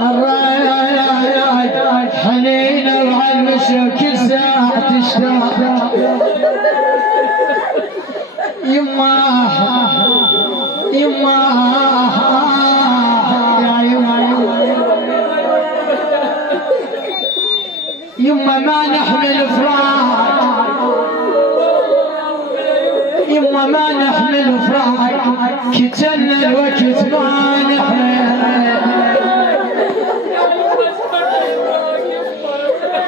الراية حنينة وعالمشي كل ساعة تشتاق يما يما يما ما نحمل فراق يما ما نحمل فراق كتلنا الوقت ما نحمل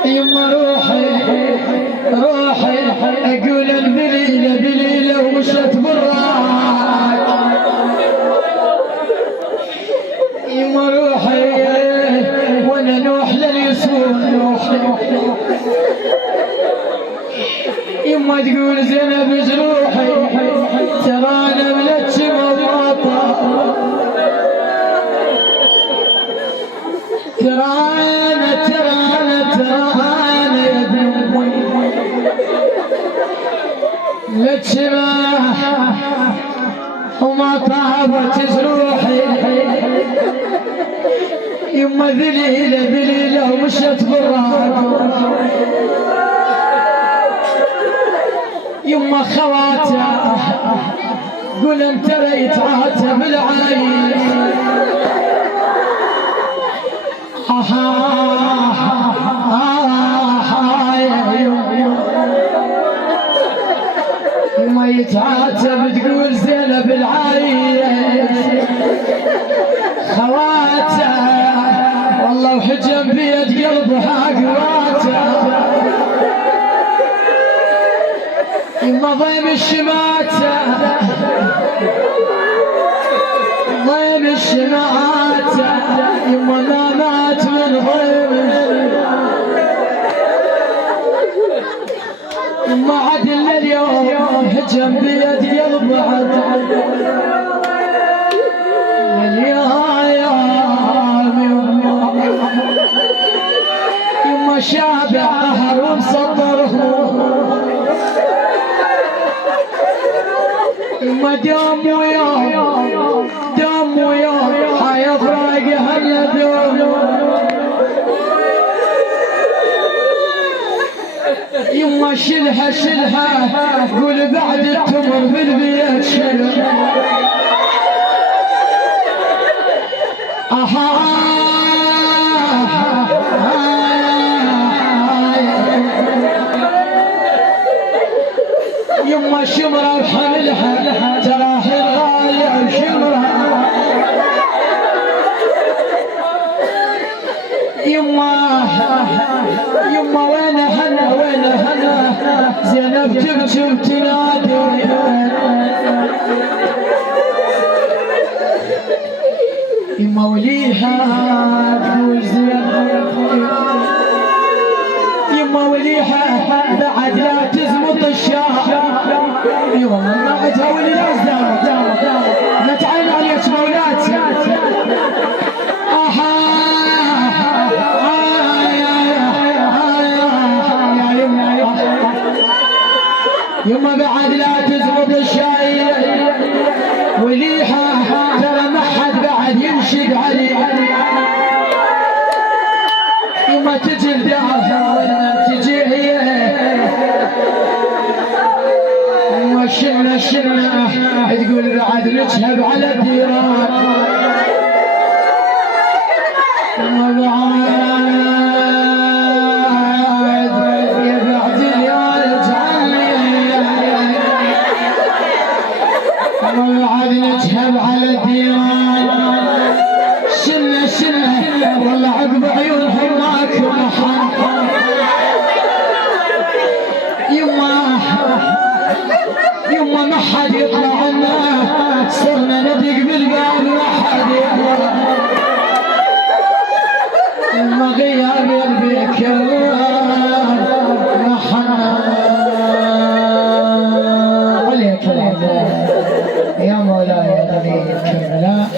يما روحي روحي اقول البليله بليله ومشت بالراق يما روحي وانا نوح لليسون يما تقول زينب جروحي ترانا ملتشم الوطا ترانا يا ابن امي ملتشمه وما طابت جروحي يما ذليله ومشت بالراق يما خواته قول انت ريت عاتب العين يما يتعاتب تقول زينب العين خواته والله وحجم بيد قلبها قواته يما ضيم الشماتة ضيم الشماتة يما ما مات من ضيم يما عدل اليوم هجم بيد قلب عدل يما شابع قهر ومسطره يما دام ويوم حيفرق هالدوم يما شلها قول بعد التمر بالبيت شلها يما شمرة وحملها تراحي الغالية وشمرة يما وين هنا زينب تبكي وتنادي يما وليها تقول زينب يما وليها بعد لا تزمط الشارع يوم ما عدها ولي الازدام نتعين عليك مولاتي يما بعد لا تزمط الشاي وليها ترى ما حد بعد ينشد علي يما تجي الدار وين تجي هي شلنا تقول بعد نشهب على الديران وبعد نشهب على الديران شلنا والله عقب عيونهم ماكو محل يما ما حد يطلع لنا صرنا ندق بالباب ما حد يطلع يما غياب البكر ما حنا عليك يا مولاي يا غني الكربلاء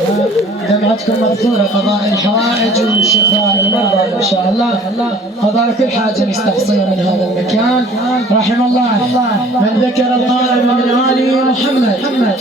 دمعتكم مغفورة قضاء الحوائج وشفاء المرضى ان شاء الله قضاء كل حاجة مستحصية من هذا المكان رحم الله من ذكر الطائب من آل محمد